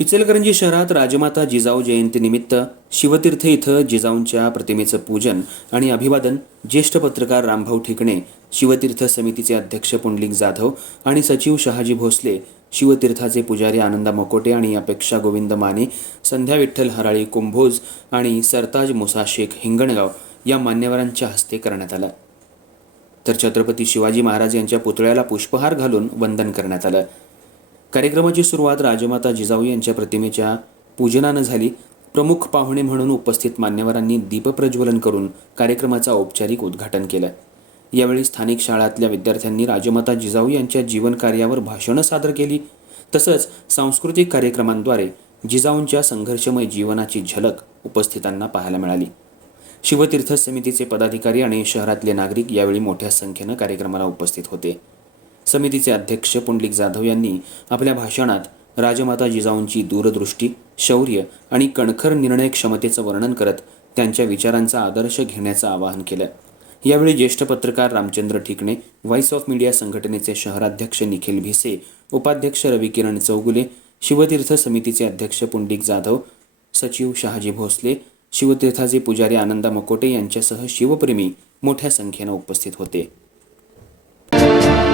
इचलकरंजी शहरात राजमाता जिजाऊ जयंतीनिमित्त शिवतीर्थ इथं जिजाऊंच्या प्रतिमेचं पूजन आणि अभिवादन ज्येष्ठ पत्रकार रामभाऊ ठिकणे शिवतीर्थ समितीचे अध्यक्ष पुंडलिक जाधव आणि सचिव शहाजी भोसले शिवतीर्थाचे पुजारी आनंदा मकोटे आणि अपेक्षा गोविंद माने संध्या विठ्ठल हराळी कुंभोज आणि सरताज मुसा शेख हिंगणगाव या मान्यवरांच्या हस्ते करण्यात आलं. तर छत्रपती शिवाजी महाराज यांच्या पुतळ्याला पुष्पहार घालून वंदन करण्यात आलं. कार्यक्रमाची सुरुवात राजमाता जिजाऊ यांच्या प्रतिमेच्या पूजनानं झाली. प्रमुख पाहुणे म्हणून उपस्थित मान्यवरांनी दीपप्रज्वलन करून कार्यक्रमाचं औपचारिक उद्घाटन केलं. यावेळी स्थानिक शाळातल्या विद्यार्थ्यांनी राजमाता जिजाऊ यांच्या जीवनकार्यावर भाषणं सादर केली. तसंच सांस्कृतिक कार्यक्रमांद्वारे जिजाऊंच्या संघर्षमय जीवनाची झलक उपस्थितांना पाहायला मिळाली. शिवतीर्थ समितीचे पदाधिकारी आणि शहरातले नागरिक यावेळी मोठ्या संख्येनं कार्यक्रमाला उपस्थित होते. समितीचे अध्यक्ष पुंडलिक जाधव यांनी आपल्या भाषणात राजमाता जिजाऊंची दूरदृष्टी शौर्य आणि कणखर निर्णय क्षमतेचं वर्णन करत त्यांच्या विचारांचा आदर्श घेण्याचं आवाहन केलं. यावेळी ज्येष्ठ पत्रकार Ramchandra Thikane voice of media संघटनेचे शहराध्यक्ष निखिल भिसे उपाध्यक्ष रविकिरण चौगुले शिवतीर्थ समितीचे अध्यक्ष पुंडलिक जाधव सचिव शहाजी भोसले शिवतीर्थाचे पुजारी आनंदा मकोटे यांच्यासह शिवप्रेमी मोठ्या संख्येनं उपस्थित होते.